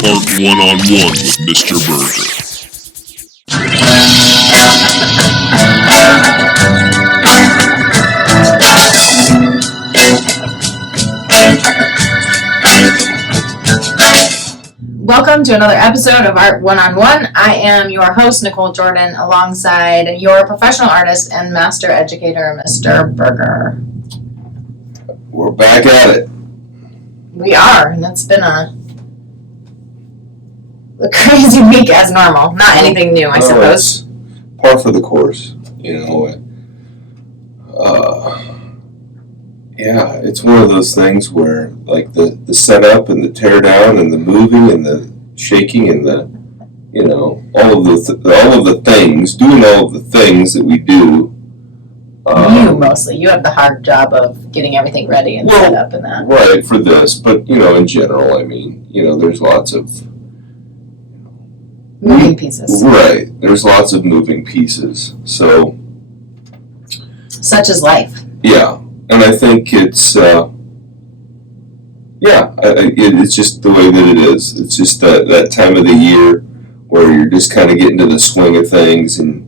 Part One-on-One with Mr. Burgher. Welcome to another episode of Art One-on-One. I am your host, Nichole Jordan, alongside your professional artist and master educator, Mr. Burgher. We're back at it. We are, and it's been a crazy week as normal. Not anything new, I suppose. It's par for the course, you know. Yeah, it's one of those things where, like, the setup and the tear down and the moving and the shaking and the, you know, all of the things, doing all of the things that we do. You mostly. You have the hard job of getting everything ready and set up and that. Right, for this, but, you know, in general, I mean, you know, there's lots of moving pieces. Right, there's lots of moving pieces, so. Such is life. Yeah. And I think it's, it's just the way that it is. It's just that time of the year where you're just kind of getting to the swing of things and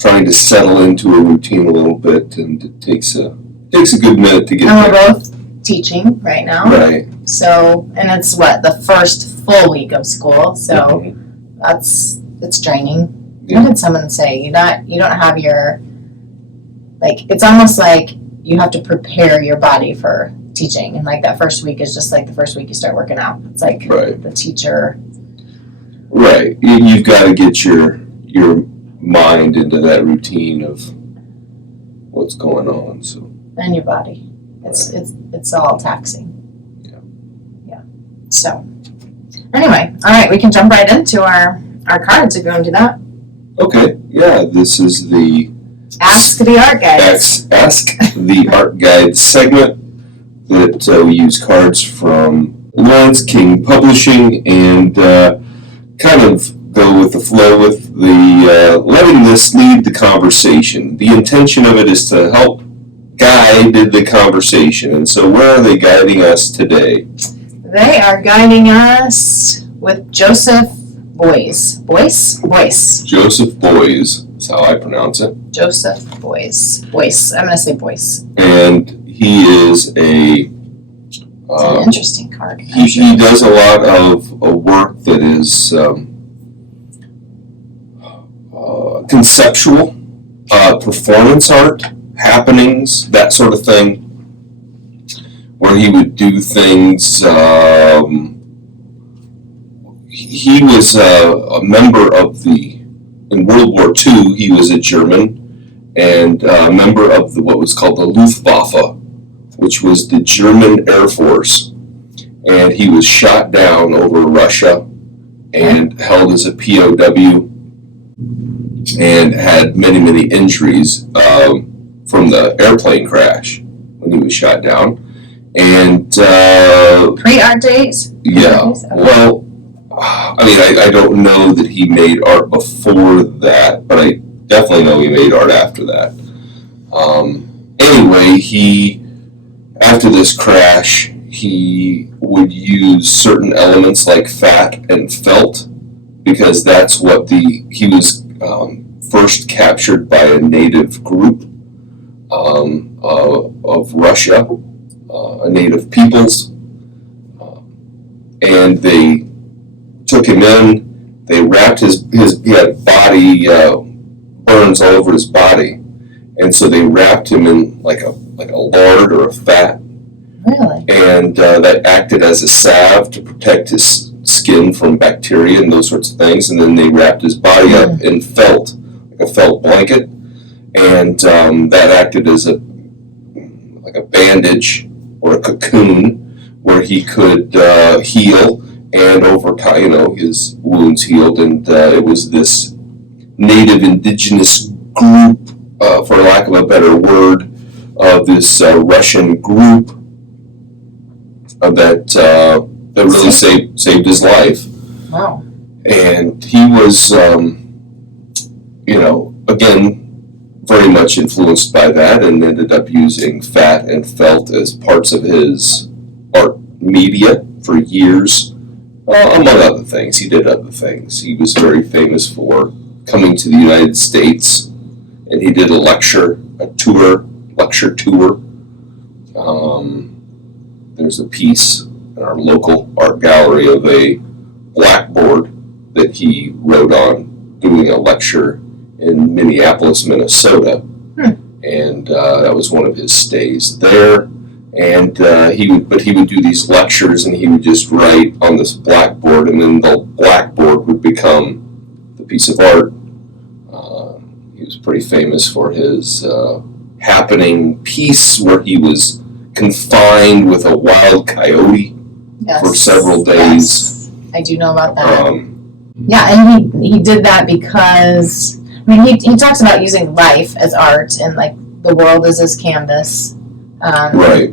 trying to settle into a routine a little bit, and it takes a good minute to get there. And we're both teaching right now. Right. So, and it's the first full week of school, so it's draining. Yeah. What did someone say? You don't have your, like, it's almost like you have to prepare your body for teaching, and like that first week is just like the first week you start working out. It's like the teacher. Right. You've got to get your mind into that routine of what's going on. So. And your body. It's all taxing. Yeah. So anyway, all right, we can jump right into our cards if you want to do that. Okay. Yeah. This is the Ask the Art Guides. Ask the Art Guide segment that we use cards from Lawrence King Publishing and kind of go with the flow with the letting this lead the conversation. The intention of it is to help guide the conversation. And so where are they guiding us today? They are guiding us with Joseph Beuys. Beuys? Joseph Beuys is how I pronounce it. Joseph Beuys. Beuys. I'm going to say Beuys. And he is it's an interesting card. He does a lot of work that is conceptual, performance art, happenings, that sort of thing, where he would do things. He was a member of in World War II, he was a German and a member of what was called the Luftwaffe, which was the German Air Force. And he was shot down over Russia and held as a POW and had many, many injuries from the airplane crash when he was shot down. And pre-art days? Yeah. Well, I mean, I don't know that he made art before that, but I definitely know he made art after that. Anyway, after this crash, he would use certain elements like fat and felt, because that's what he was first captured by a native group of Russia, a native peoples, and they took him in. They wrapped he had body burns all over his body, and so they wrapped him in like a lard or a fat. Really? And that acted as a salve to protect his skin from bacteria and those sorts of things. And then they wrapped his body up in felt, like a felt blanket, and that acted as a bandage or a cocoon where he could heal. And over time, you know, his wounds healed, and it was this native indigenous group, for lack of a better word, this Russian group that really saved his life. Wow. And he was, again, very much influenced by that, and ended up using fat and felt as parts of his art media for years. Among other things, he did other things. He was very famous for coming to the United States, and he did a lecture tour. There's a piece in our local art gallery of a blackboard that he wrote on doing a lecture in Minneapolis, Minnesota, and that was one of his stays there. And he would do these lectures, and he would just write on this blackboard, and then the blackboard would become the piece of art. He was pretty famous for his happening piece where he was confined with a wild coyote for several days. Yes. I do know about that. Yeah, and he did that because, I mean, he talks about using life as art, and like the world is his canvas. Right.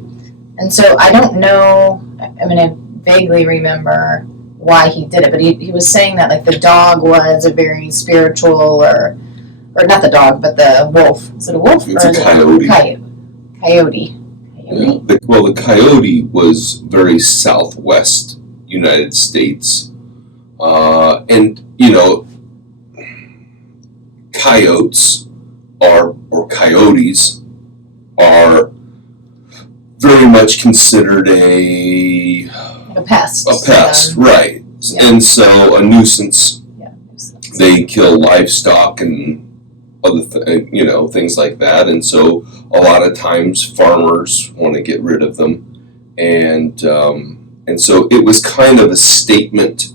And so I don't know, I mean, I vaguely remember why he did it, but he was saying that like the dog was a very spiritual, or not the dog, but the wolf. Is it a wolf? It's a coyote. Coyote. Yeah. The coyote was very southwest United States. And, coyotes or coyotes are very much considered a pest. A pest, right. Yeah. And so a nuisance. Yeah, nuisance. They kill livestock and other things like that. And so a lot of times farmers want to get rid of them. And so it was kind of a statement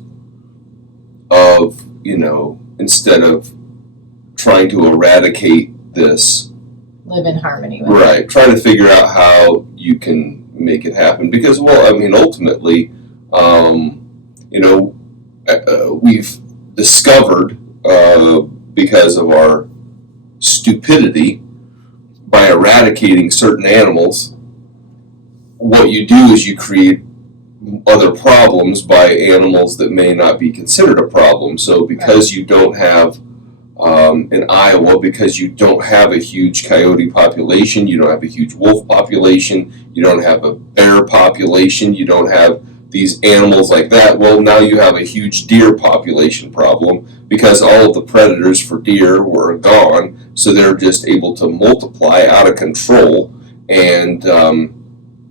of, instead of trying to eradicate this, live in harmony with right, try to figure out how you can make it happen. Because, ultimately, we've discovered, because of our stupidity, by eradicating certain animals, what you do is you create other problems by animals that may not be considered a problem. So because you don't have, in Iowa, because you don't have a huge coyote population, you don't have a huge wolf population, you don't have a bear population, you don't have these animals like that, well, now you have a huge deer population problem because all of the predators for deer were gone, so they're just able to multiply out of control. And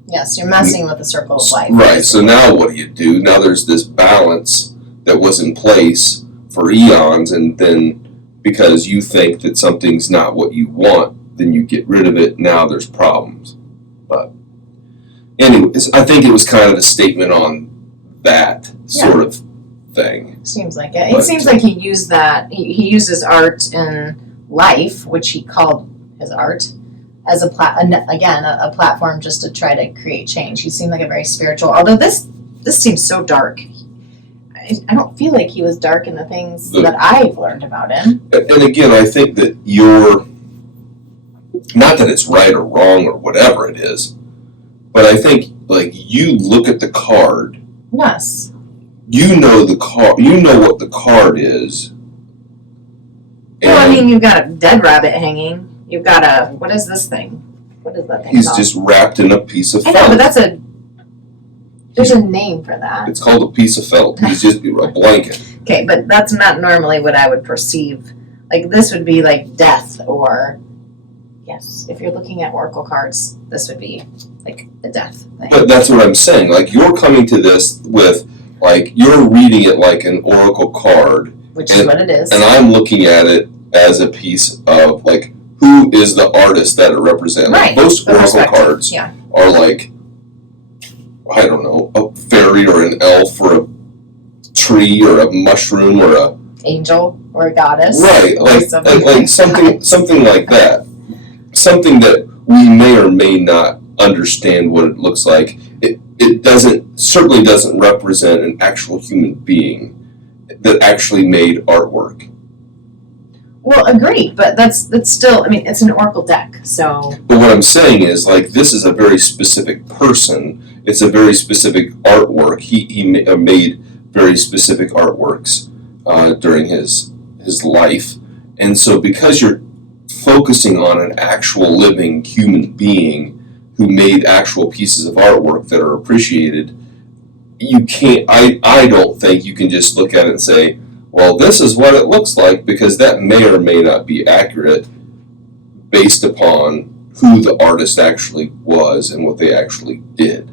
yes, you're messing with the circle of life. Right, so now what do? Now there's this balance that was in place for eons, and then because you think that something's not what you want, then you get rid of it. Now there's problems. But anyways, I think it was kind of a statement on that sort of thing. Seems like it. It seems like he used that. He used his art in life, which he called his art, as a platform just to try to create change. He seemed like a very spiritual. Although this seems so dark. I don't feel like he was dark in the things that I've learned about him. And again, I think that not that it's right or wrong or whatever it is, but I think like you look at the card. Yes. You know the card. You know what the card is. Well, I mean, you've got a dead rabbit hanging. You've got what is this thing? What is that thing He's called? just wrapped in a piece of felt. I know, but there's a name for that. It's called a piece of felt. He's just a blanket. Okay, but that's not normally what I would perceive. Like, this would be like death, or, yes, if you're looking at oracle cards, this would be like a death thing. But that's what I'm saying. Like, you're coming to this with, like, you're reading it like an oracle card. Which is what it is. And I'm looking at it as a piece of, like, who is the artist that it represents? Right. Like, most oracle cards are like, I don't know, a fairy or an elf or a tree or a mushroom or a angel or a goddess. Right, like something like that. Something that we may or may not understand what it looks like. It certainly doesn't represent an actual human being that actually made artwork. Well, agreed, but that's still, I mean, it's an oracle deck, so. But what I'm saying is, like, this is a very specific person. It's a very specific artwork. He made very specific artworks during his life. And so because you're focusing on an actual living human being who made actual pieces of artwork that are appreciated, you can't. I don't think you can just look at it and say, well, this is what it looks like, because that may or may not be accurate based upon who the artist actually was and what they actually did.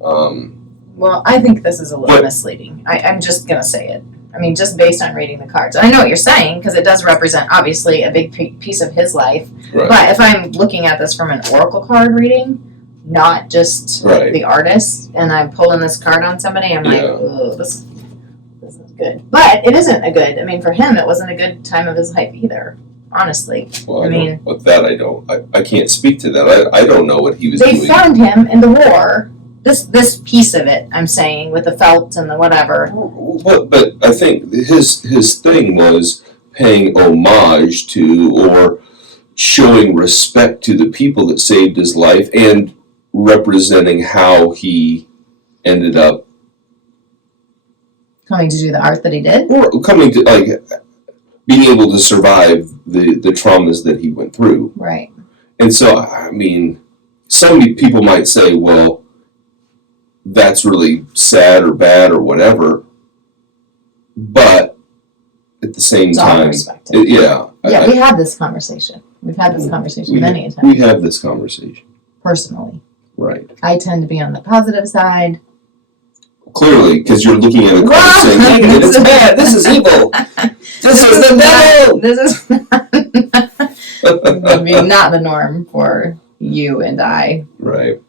Well, I think this is a little misleading. I'm just going to say it. I mean, just based on reading the cards. I know what you're saying, because it does represent, obviously, a big piece of his life. Right. But if I'm looking at this from an oracle card reading, not just the artist, and I'm pulling this card on somebody, I'm like, oh, this is good. But it isn't a good, I mean, for him, it wasn't a good time of his life either, honestly. Well, I can't speak to that. I don't know what he was doing. They found him in the war. This piece of it, I'm saying, with the felt and the whatever. But I think his thing was paying homage to, or showing respect to, the people that saved his life, and representing how he ended up coming to do the art that he did, or coming to, like, being able to survive the traumas that he went through. Right. And so, I mean, some people might say, well, that's really sad or bad or whatever, but at the same time, we had this conversation. We've had this conversation many times. We have this conversation. Personally. Right. I tend to be on the positive side. Clearly, because you're looking at a card saying, hey, it's bad, this is evil, this is the devil! This would be not the norm for you and I. Right.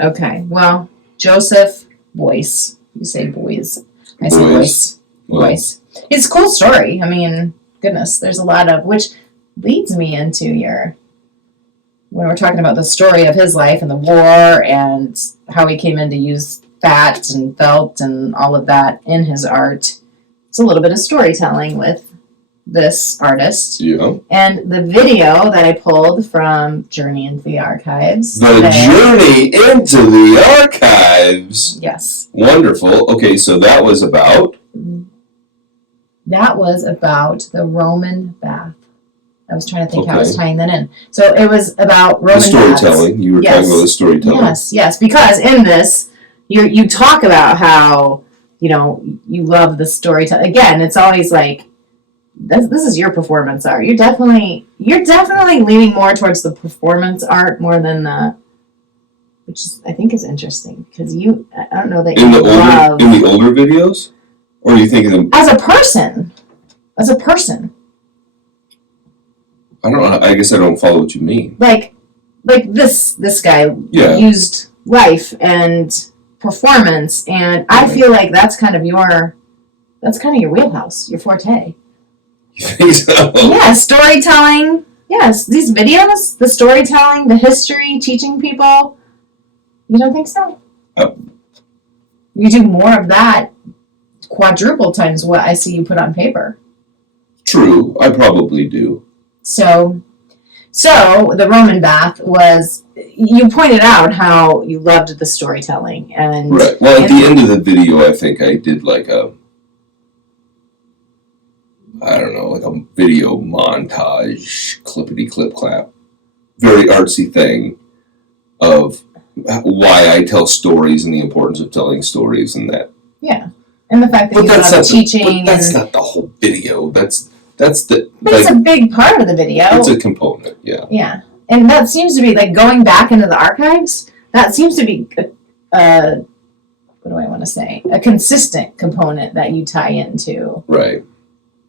Okay, well, Joseph Beuys. You say Beuys. I say Beuys. Beuys. It's a cool story. I mean, goodness, there's a lot of, which leads me into when we're talking about the story of his life and the war and how he came in to use fat and felt and all of that in his art. It's a little bit of storytelling with this artist. Yeah. And the video that I pulled from Journey into the Archives. Journey into the Archives. Yes. Wonderful. Okay, so that was about? That was about the Roman bath. I was trying to think how I was tying that in. So it was about Roman storytelling. baths. You were talking about the storytelling. Yes, because in this, you talk about how, you love the storytelling. Again, it's always like, this is your performance art. You're definitely leaning more towards the performance art more than which is, I think, is interesting, because I don't know that in the older videos, or are you thinking of as a person? I don't know. I guess I don't follow what you mean. Like this guy used life and performance, and I feel like that's kind of your wheelhouse, your forte. You think so? Yeah, storytelling. Yes, these videos, the storytelling, the history, teaching people. You don't think so? You do more of that, quadruple times what I see you put on paper. True, I probably do. So the Roman bath was, you pointed out how you loved the storytelling. And right. Well, at the end of the video, I think I did like a video montage, clippity-clip-clap, very artsy thing of why I tell stories and the importance of telling stories and that. Yeah. And the fact that you love teaching. But that's not the whole video. That's the. But it's a big part of the video. It's a component, yeah. Yeah. And that seems to be, like, going back into the archives, that seems to be what do I want to say? A consistent component that you tie into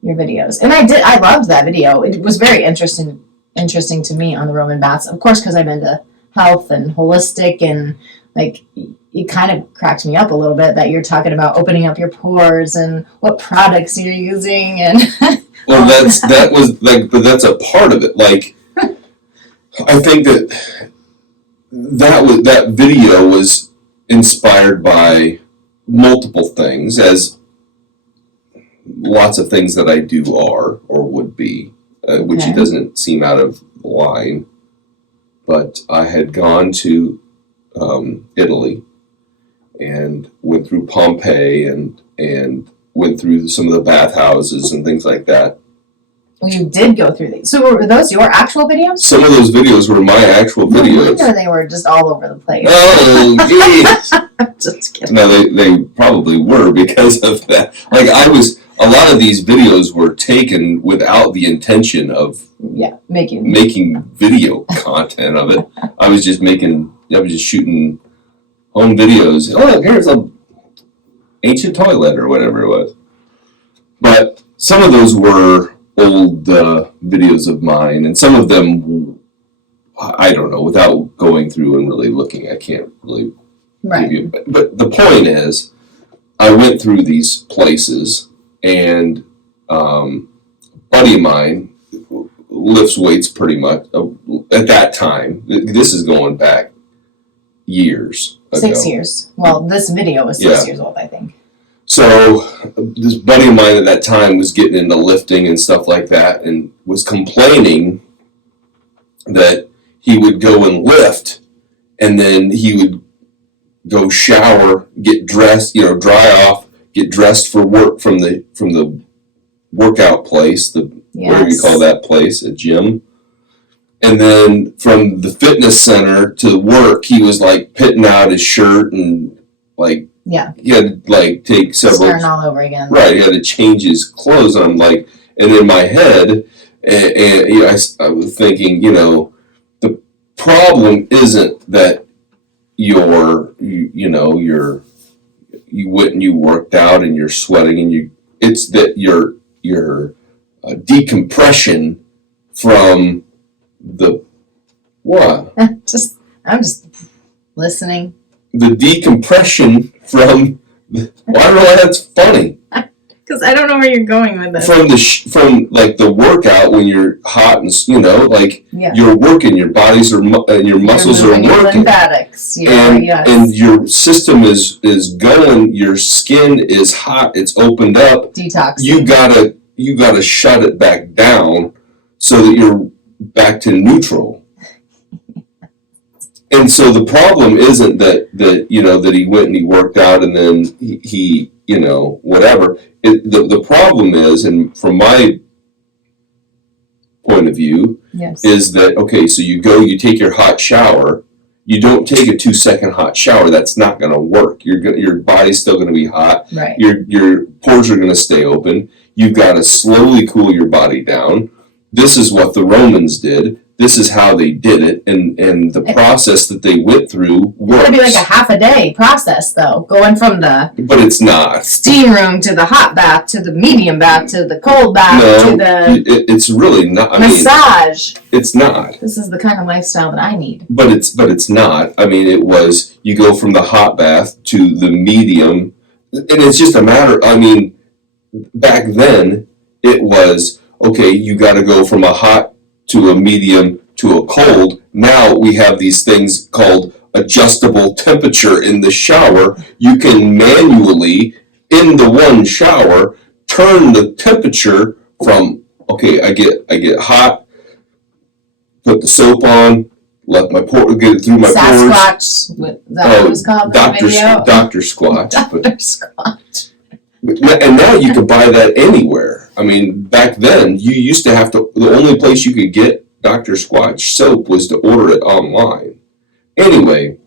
your videos. And I loved that video. It was very interesting to me on the Roman baths. Of course, because I'm into health and holistic, and like it kind of cracked me up a little bit that you're talking about opening up your pores and what products you're using and well, but that's a part of it. Like, I think that video was inspired by multiple things, as lots of things that I do are or would be, which it doesn't seem out of line. But I had gone to Italy and went through Pompeii and went through some of the bathhouses and things like that. Well, you did go through these. So were those your actual videos? Some of those videos were my actual videos. No wonder they were just all over the place. Oh, jeez. Just kidding. No, they probably were because of that. Like a lot of these videos were taken without the intention of making video content of it. I was just shooting home videos. Oh, look, here's a ancient toilet or whatever it was. But some of those were old videos of mine, and some of them, I don't know, without going through and really looking, I can't really give you. But the point is, I went through these places, and a buddy of mine lifts weights pretty much at that time. This is going back years ago. 6 years. Well, this video was 6 years old, I think. So this buddy of mine at that time was getting into lifting and stuff like that, and was complaining that he would go and lift, and then he would go shower, get dressed, dry off, get dressed for work from the workout place, whatever you call that place, a gym. And then from the fitness center to work, he was like pitting out his shirt and like, he had to like take several. Starting all over again. Right, he had to change his clothes. And I'm like, and in my head, I was thinking, the problem isn't that you went and you worked out and you're sweating and it's that your decompression from the what? I'm just listening. The decompression from why do that's funny? Because I don't know where you're going with this. From like the workout when you're hot and you're working, your bodies are and your muscles are working. Lymphatics, and your system is going. Your skin is hot. It's opened up. Detox. You gotta shut it back down so that you're back to neutral. And so the problem isn't that he went and he worked out and then he whatever. The problem is, and from my point of view, is that, okay, so you take your hot shower. You don't take a 2-second hot shower. That's not going to work. Your body's still going to be hot. Right. Your pores are going to stay open. You've got to slowly cool your body down. This is what the Romans did. This is how they did it, and the process that they went through works. It's going to be like a half a day process, though, going from the but it's not steam room to the hot bath to the medium bath to the cold bath to the it's really not. Massage. It's not. This is the kind of lifestyle that I need. But it's not. I mean, it was you go from the hot bath to the medium, and it's just a matter. I mean, back then it was okay. You got to go from a hot to a medium to a cold. Now we have these things called adjustable temperature in the shower. You can manually, in the one shower, turn the temperature from, okay, I get hot, put the soap on, let my get it through my pores. Sasquatch, is that what it was called? Dr. Squatch. Dr. Squatch. And now you can buy that anywhere. I mean, back then, you used to have to, the only place you could get Dr. Squatch soap was to order it online. Anyway,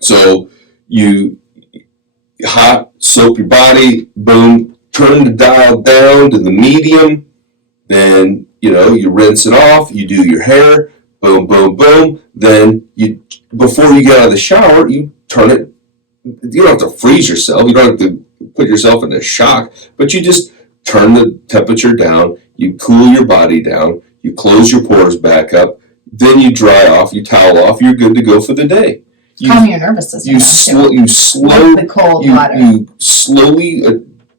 so you hot, soap your body, boom, turn the dial down to the medium, then, you rinse it off, you do your hair, boom, boom, boom, then before you get out of the shower, you turn it, you don't have to freeze yourself, you don't have to put yourself in a shock, but you just turn the temperature down, you cool your body down, you close your pores back up, then you dry off, you towel off, you're good to go for the day. Calm your nervous system. You slowly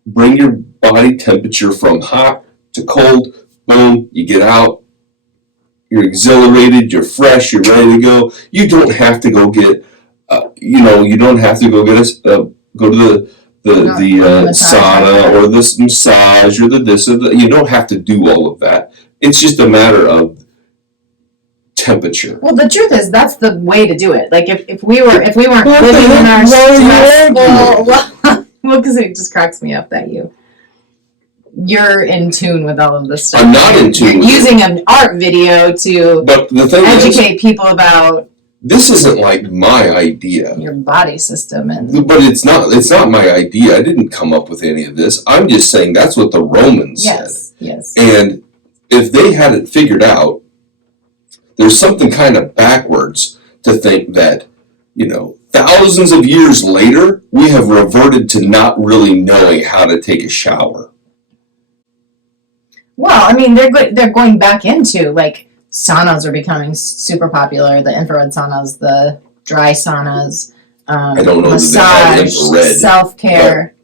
bring your body temperature from hot to cold. Boom, you get out. You're exhilarated. You're fresh. You're ready to go. You don't have to go get. You don't have to go get go to the sauna or the massage or the this or the. You don't have to do all of that. It's just a matter of temperature. Well, the truth is that's the way to do it. Like if we weren't living in our stressful, well, because it just cracks me up that you you're in tune with all of this stuff. I'm not in tune You're with using an art video to But the thing educate people about this isn't like my idea. your body system and But it's not my idea. I didn't come up with any of this. I'm just saying that's what the Romans said. Yes. And if they had it figured out, there's something kind of backwards to think that, thousands of years later, we have reverted to not really knowing how to take a shower. Well, I mean, they're going back into, like, saunas are becoming super popular, the infrared saunas, the dry saunas, I don't know massage, that they have infrared, self-care,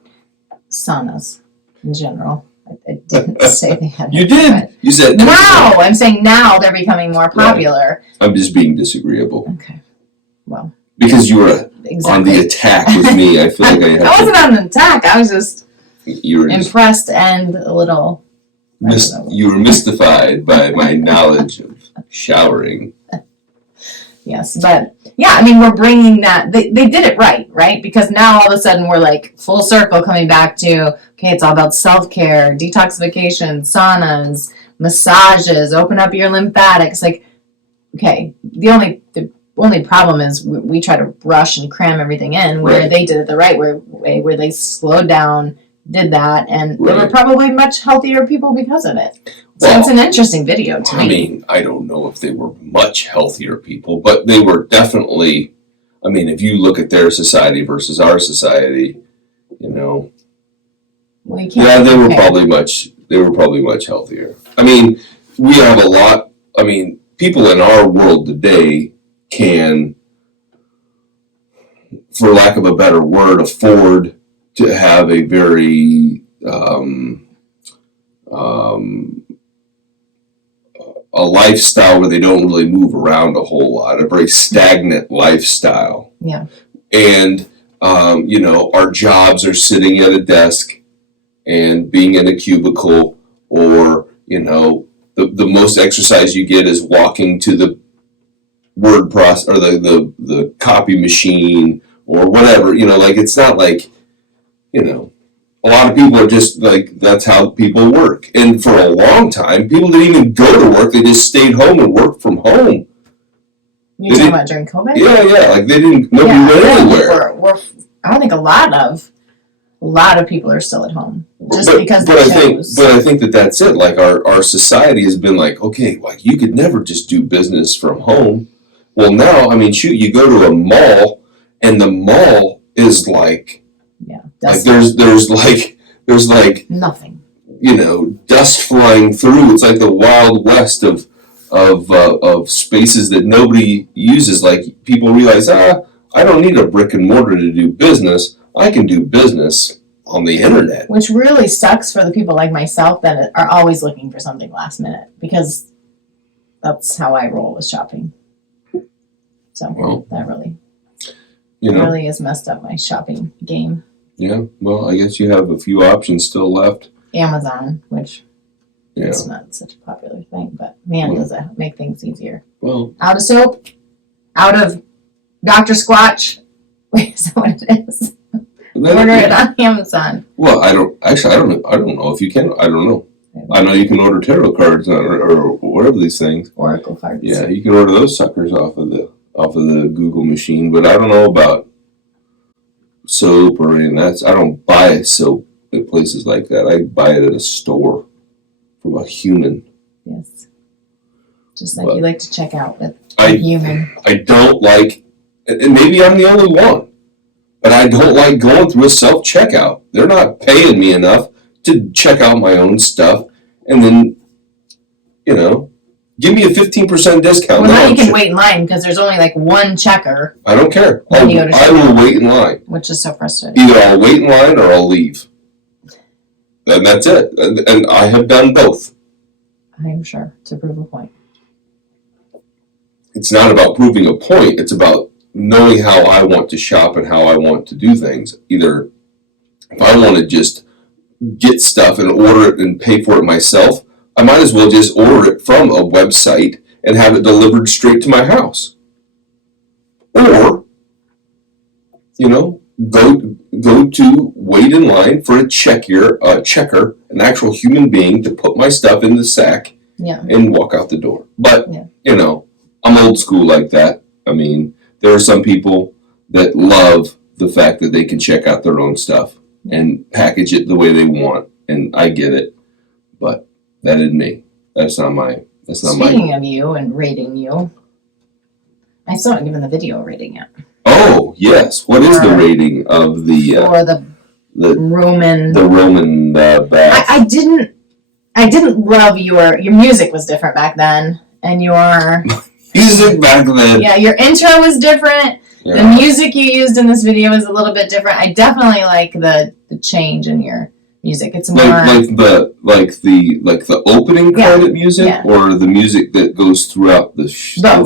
saunas in general. I didn't say they had You infrared. did. You said Now! I'm saying now they're becoming more popular. I'm just being disagreeable. Okay. Well, Because you were exactly. on the attack with me. I feel like I I wasn't on the attack. I was just you were just impressed and a little... you were mystified by my knowledge of showering. Yes, but yeah, I mean, we're bringing that. They did it right? Because now all of a sudden we're like full circle coming back to, okay, it's all about self-care, detoxification, saunas, massages, open up your lymphatics. Like, okay, the only problem is we try to rush and cram everything in, where Right. they did it the right way, where they slowed down, did that, and they were Right. probably much healthier people because of it. So Well, it's an interesting video to me. I mean, I don't know if they were much healthier people, but they were definitely, if you look at their society versus our society, We can't yeah, they were compare. probably much healthier. We have a lot, people in our world today can, for lack of a better word, afford to have a very, a lifestyle where they don't really move around a whole lot, a very stagnant lifestyle. Yeah. And, our jobs are sitting at a desk and being in a cubicle, or, the most exercise you get is walking to the word process or the copy machine or whatever, it's not like, a lot of people are just like, that's how people work. And for a long time, people didn't even go to work. They just stayed home and worked from home. You're talking about during COVID? Yeah. Like nobody went anywhere. I think a lot of people are still at home. Just because they chose. But I think that's it. Like our society has been like, okay, like you could never just do business from home. Well, now, you go to a mall and the mall is like, like there's like nothing. Dust flying through. It's like the Wild West of spaces that nobody uses. Like people realize, I don't need a brick and mortar to do business. I can do business on the internet. Which really sucks for the people like myself that are always looking for something last minute, because that's how I roll with shopping. So that really is messed up my shopping game. Yeah, well, I guess you have a few options still left. Amazon, which is not such a popular thing, but does it make things easier. Well, out of soap, out of Dr. Squatch. Wait, is that what it is? Order it on Amazon. Well, I don't know if you can. I don't know. I know you can order tarot cards or whatever these things. Oracle cards. Yeah, you can order those suckers off of the Google machine, but I don't know about soap or anything. I don't buy soap at places like that. I buy it at a store from a human. Yes. Just like you like to check out with a human. I don't like, and maybe I'm the only one, but I don't like going through a self-checkout. They're not paying me enough to check out my own stuff and then, give me a 15% discount. Well, now you can wait in line because there's only like one checker. I don't care. I will wait in line. Which is so frustrating. Either I'll wait in line or I'll leave. And that's it. And I have done both. I am sure, to prove a point. It's not about proving a point. It's about knowing how I want to shop and how I want to do things. Either if I want to just get stuff and order it and pay for it myself, I might as well just order it from a website and have it delivered straight to my house. Or, go to wait in line for a checker, an actual human being to put my stuff in the sack and walk out the door. But, I'm old school like that. I mean, there are some people that love the fact that they can check out their own stuff and package it the way they want, and I get it. But that isn't me. That's not my... Speaking of you and rating you, I still haven't given the video rating yet. Oh, yes. What is the rating of the... for the Roman... The Roman bath. I didn't love your music was different back then, and your... music back then. Yeah, your intro was different. Yeah. The music you used in this video is a little bit different. I definitely like the change in your music. It's more like the opening credit music, or the music that goes throughout the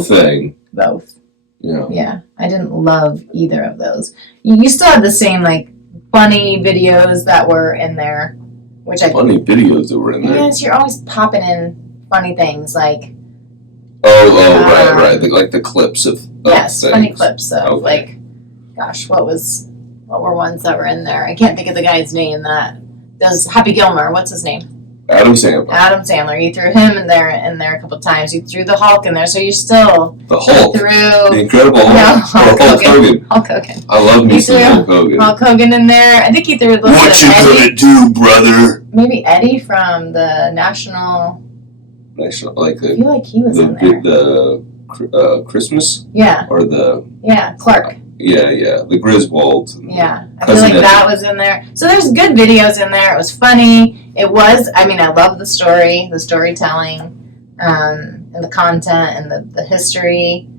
thing. Both. Yeah. Yeah, I didn't love either of those. You still had the same funny videos that were in there, funny videos that were in there. Yes, you're always popping in funny things like. Right. Like the clips of yes, things. Funny clips of what were ones that were in there? I can't think of the guy's name that does Happy Gilmore. What's his name? Adam Sandler. Adam Sandler. You threw him in there a couple times. You threw the Hulk in there, so you still the Hulk. The Incredible Hulk. No, Hulk Hogan. Hulk Hogan. I love me some Hulk Hogan. Hulk Hogan in there. I think he threw a little what bit you of Eddie. gonna do, brother? Maybe Eddie from the National. I feel like he was in there. The Christmas. Yeah. Or Clark. Yeah, the Griswolds. Yeah, I feel like that was in there. So there's good videos in there. It was funny. I love the storytelling, and the content, and the history.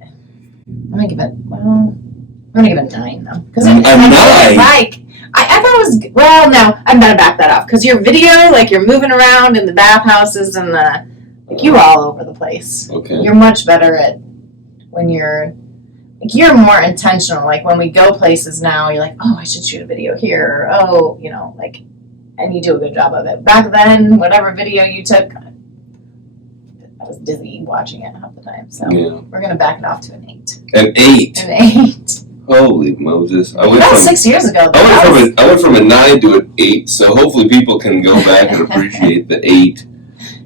I'm gonna give it 9 though. Because I 9? I thought it was, no, I'm gonna back that off. Because your video, you're moving around in the bathhouses and you were all over the place. Okay. You're much better at when you're more intentional. Like when we go places now, you're like, oh, I should shoot a video here. Or, and you do a good job of it. Back then, whatever video you took, I was dizzy watching it half the time. So we're going to back it off to an 8. An 8? An 8. Holy Moses. That was 6 years ago. I went from a 9 to an 8, so hopefully people can go back and appreciate the 8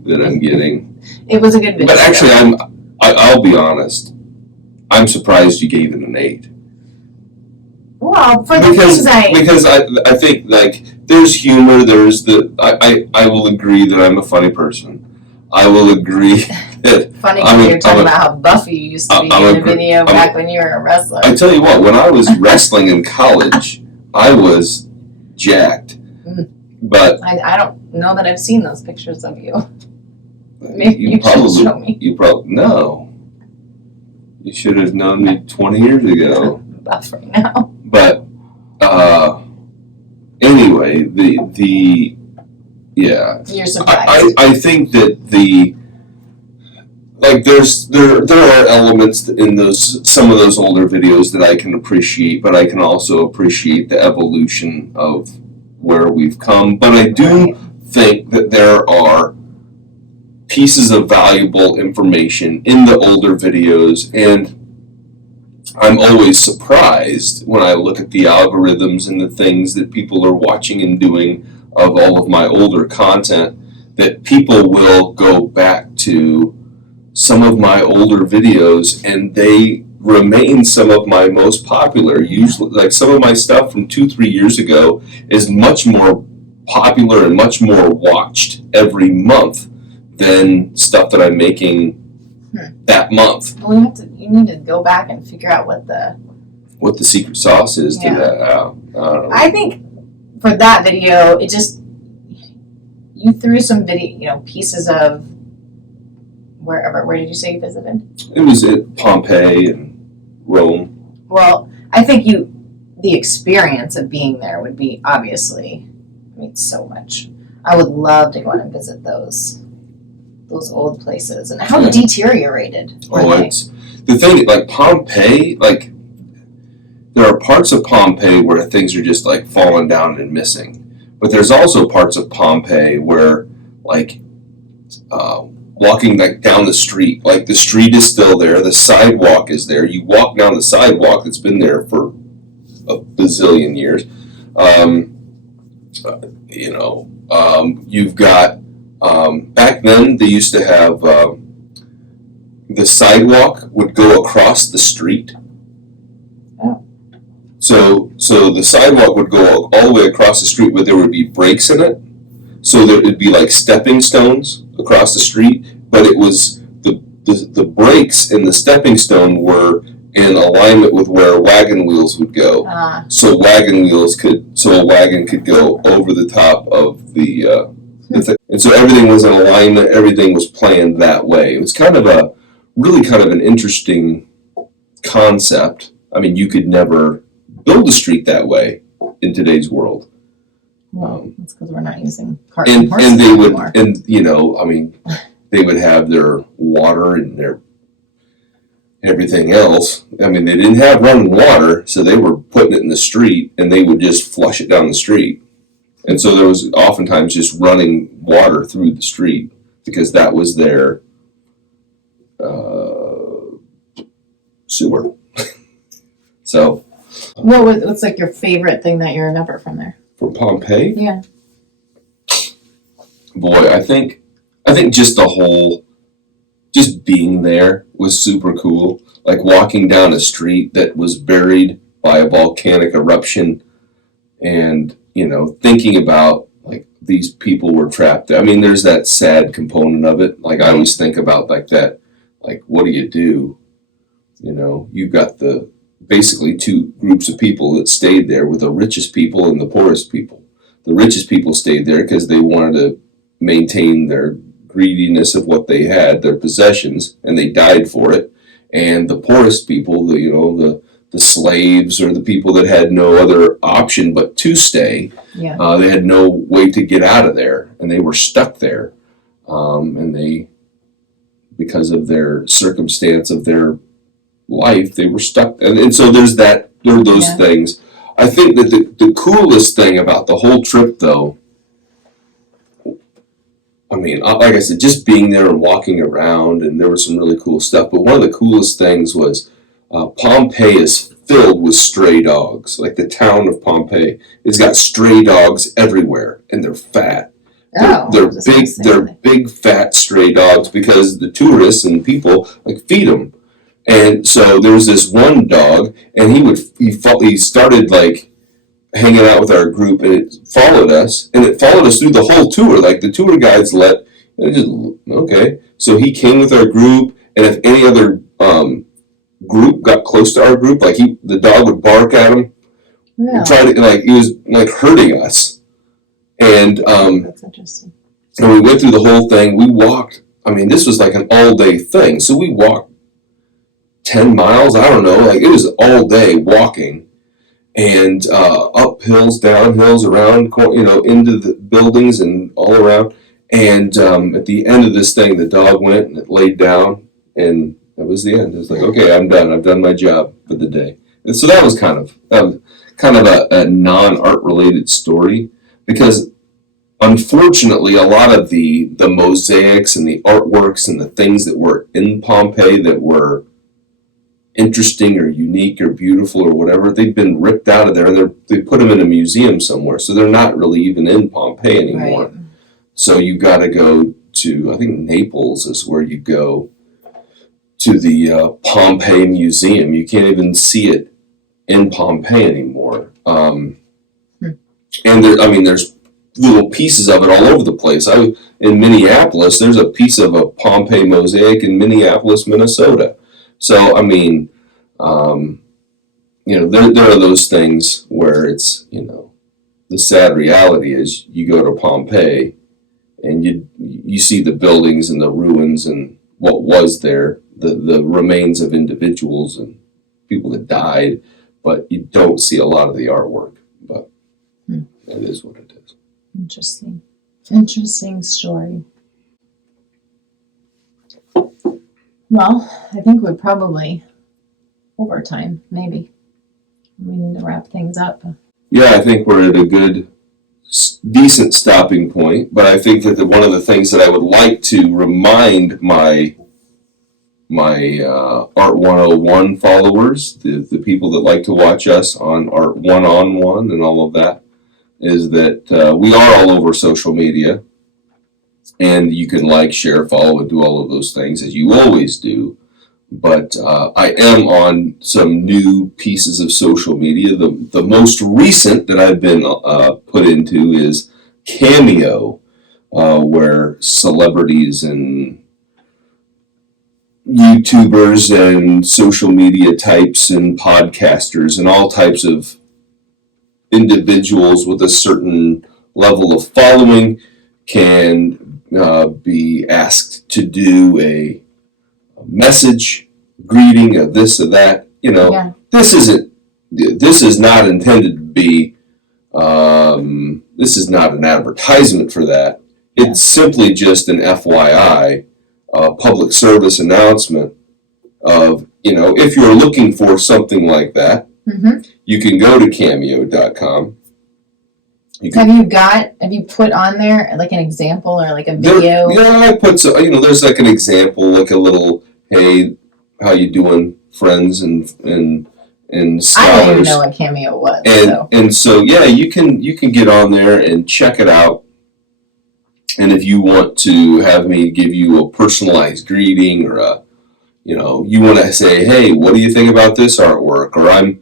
that I'm getting. It was a good video. But actually, I'll be honest. I'm surprised you gave it an 8. Well, for the things because I think there's humor. There's I will agree that I'm a funny person. I will agree that funny because you're talking about how buffy you used to be in the video back when you were a wrestler. I tell you what, when I was wrestling in college, I was jacked. But I don't know that I've seen those pictures of you. Maybe you should show me. No. You should have known me 20 years ago. Buff right now. But anyway, You're surprised. I think that there are elements in some of those older videos that I can appreciate, but I can also appreciate the evolution of where we've come. But I do think that there are pieces of valuable information in the older videos, and I'm always surprised when I look at the algorithms and the things that people are watching and doing of all of my older content, that people will go back to some of my older videos and they remain some of my most popular. Usually, some of my stuff from 2-3 years ago is much more popular and much more watched every month than stuff that I'm making that month. Well, you need to go back and figure out what the secret sauce is to that. I don't know. I think for that video, you threw some pieces of where did you say you visited? It was at Pompeii and Rome. Well, I think the experience of being there would be obviously so much. I would love to go in and visit those old places and how deteriorated were they? It's the thing, Pompeii, there are parts of Pompeii where things are just falling down and missing, but there's also parts of Pompeii where walking down the street, the street is still there, the sidewalk is there, you walk down the sidewalk that's been there for a bazillion years. You've got back then they used to have the sidewalk would go across the street. Oh. So the sidewalk would go all the way across the street, but there would be breaks in it. So that it'd be like stepping stones across the street, but it was the breaks in the stepping stone were in alignment with where wagon wheels would go. So a wagon could go over the top of the thing. And so everything was in alignment, everything was planned that way. It was kind of an interesting concept. I mean, you could never build a street that way in today's world. Well, that's because we're not using carts and horses and they anymore. They would have their water and their everything else. I mean, they didn't have running water, so they were putting it in the street, and they would just flush it down the street. And so there was oftentimes just running water through the street because that was their sewer. So, what's like your favorite thing that you remember from there? From Pompeii? Yeah. Boy, I think just just being there was super cool. Like walking down a street that was buried by a volcanic eruption and, thinking about like these people were trapped there. I mean, there's that sad component of it. Like I always think about like that, like what do you do? You've got basically two groups of people that stayed there with the richest people and the poorest people. The richest people stayed there because they wanted to maintain their greediness of what they had, their possessions, and they died for it. And the poorest people, the slaves or the people that had no other option but to stay, they had no way to get out of there, and they were stuck there. And they, because of their circumstance of their life, they were stuck. And so there are those things. I think that the coolest thing about the whole trip, though, I mean, like I said, just being there and walking around, and there was some really cool stuff. But one of the coolest things was Pompeii is filled with stray dogs. Like the town of Pompeii, it's got stray dogs everywhere, and they're fat. They're big, fat stray dogs because the tourists and people like feed them. And so there was this one dog, and he started like hanging out with our group, and it followed us through the whole tour. Like the tour guides okay. So he came with our group, and if any other group got close to our group, like the dog would bark at him, trying to he was like hurting us. And that's interesting. And we went through the whole thing. We walked. I mean, this was like an all-day thing. So we walked 10 miles. I don't know. Like it was all day walking. And up hills, down hills, around, into the buildings and all around. And at the end of this thing, the dog went and it laid down, and that was the end. It was like, okay, I'm done. I've done my job for the day. And so that was kind of a non-art related story, because unfortunately, a lot of the mosaics and the artworks and the things that were in Pompeii that were interesting or unique or beautiful or whatever, they've been ripped out of there, and they put them in a museum somewhere, so they're not really even in Pompeii anymore. Right. So you got to go to, I think Naples is where you go to the Pompeii Museum. You can't even see it in Pompeii anymore. And there's little pieces of it all over the place. In Minneapolis, there's a piece of a Pompeii mosaic in Minneapolis, Minnesota. So, I mean, there are those things where it's, the sad reality is you go to Pompeii and you see the buildings and the ruins and what was there, the remains of individuals and people that died, but you don't see a lot of the artwork. But that is what it is. Interesting story. Well, I think we're probably over time, maybe. We need to wrap things up. Yeah, I think we're at a good, decent stopping point, but I think that one of the things that I would like to remind my my Art 101 followers, the people that like to watch us on Art 1-on-1 and all of that, is that we are all over social media, and you can like, share, follow, and do all of those things as you always do. But I am on some new pieces of social media. The most recent that I've been put into is Cameo, where celebrities and YouTubers and social media types and podcasters and all types of individuals with a certain level of following can be asked to do a message, greeting, of this or that. This is not intended to be, this is not an advertisement for that. It's simply just an FYI, public service announcement of, if you're looking for something like that, you can go to cameo.com. Have you put on there like an example or like a video? I put there's like an example, like a little, hey, how you doing, friends and scholars. I didn't even know what Cameo was. And so you can get on there and check it out. And if you want to have me give you a personalized greeting, or you want to say, hey, what do you think about this artwork? Or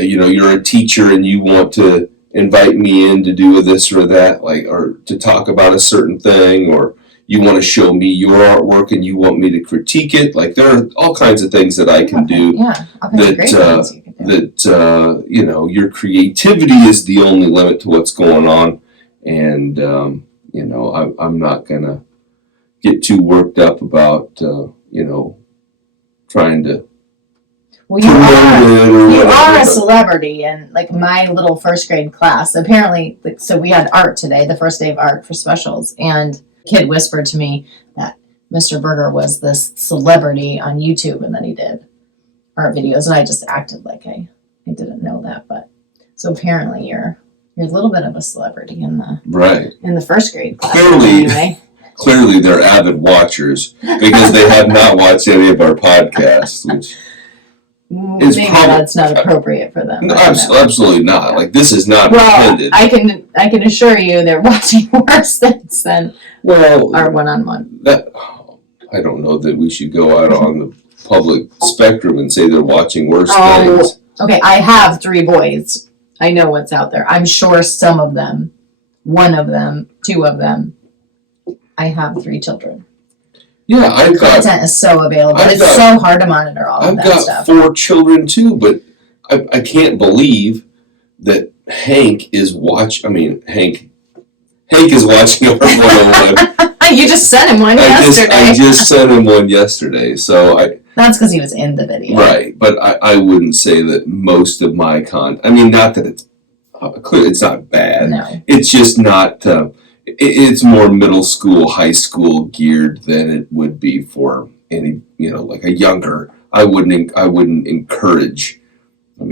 you're a teacher and you want to invite me in to do this or that, or to talk about a certain thing, or you want to show me your artwork and you want me to critique it. Like, there are all kinds of things that I can do. Yeah, all kinds of great things you can do. That your creativity is the only limit to what's going on, and I'm not gonna get too worked up about trying to. Well, you are a celebrity, and like my little first grade class, apparently, so we had art today, the first day of art for specials, and a kid whispered to me that Mr. Burgher was this celebrity on YouTube, and then he did art videos, and I just acted like I didn't know that, but so apparently you're a little bit of a celebrity in the first grade class. Clearly they're avid watchers, because they have not watched any of our podcasts, which maybe that's not appropriate for them. No, absolutely not. Yeah. Like, this is not intended. I can assure you they're watching worse things than our one-on-one. I don't know that we should go out on the public spectrum and say they're watching worse things. Okay, I have 3 boys. I know what's out there. I'm sure some of them, one of them, 2 of them. I have 3 children. Yeah, content is so available. It's so hard to monitor all of that stuff. I've got 4 children too, but I can't believe that Hank is Hank is watching our 101. You just sent him one yesterday. I just sent him one yesterday, so that's because he was in the video. Right, but I wouldn't say that most of my content. Not that it's clear. It's not bad. No. It's just not. It's more middle school, high school geared than it would be for any, like a younger. I wouldn't encourage. I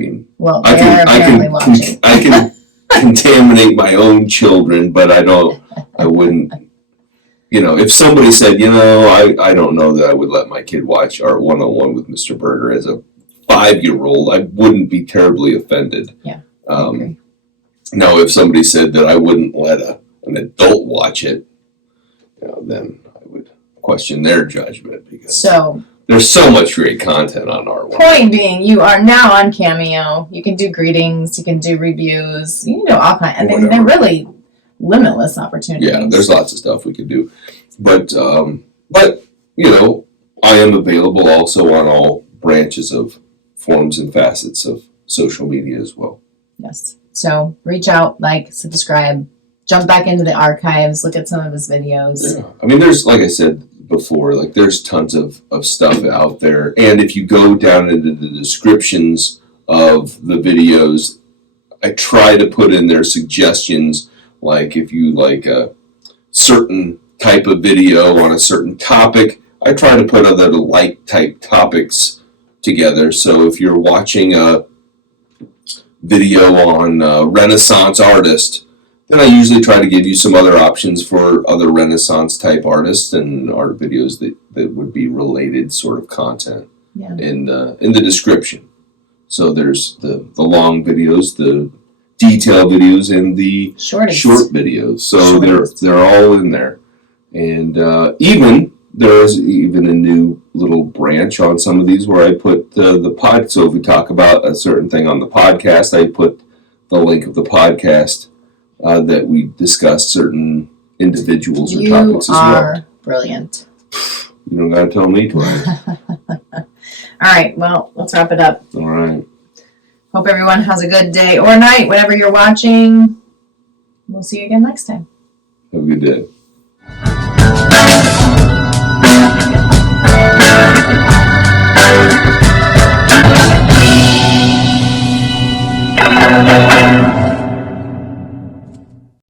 can contaminate my own children, but I wouldn't. If somebody said, I don't know that I would let my kid watch Art 101 with Mr. Burgher as a 5-year-old, I wouldn't be terribly offended. Yeah. Now, if somebody said that I wouldn't let an adult watch it, then I would question their judgment, because there's so much great content on our website. Point being, you are now on Cameo. You can do greetings, you can do reviews, you can do all kinds. And they're really limitless opportunities. Yeah, there's lots of stuff we could do, but I am available also on all branches of forms and facets of social media as well. Yes. So reach out, like, subscribe. Jump back into the archives, look at some of his videos. Yeah. There's, like I said before, there's tons of stuff out there. And if you go down into the descriptions of the videos, I try to put in their suggestions, like if you like a certain type of video on a certain topic, I try to put other like type topics together. So if you're watching a video on a Renaissance artist, And I usually try to give you some other options for other Renaissance type artists and art videos that would be related sort of content in the description. So there's the long videos, the detail videos, and the short videos. So they're all in there. And there's even a new little branch on some of these where I put the pod. So if we talk about a certain thing on the podcast, I put the link of the podcast that we discuss certain individuals or topics as well. You are brilliant. You don't got to tell me twice. All right, well, let's wrap it up. All right. Hope everyone has a good day or night, whenever you're watching. We'll see you again next time. Have a good day.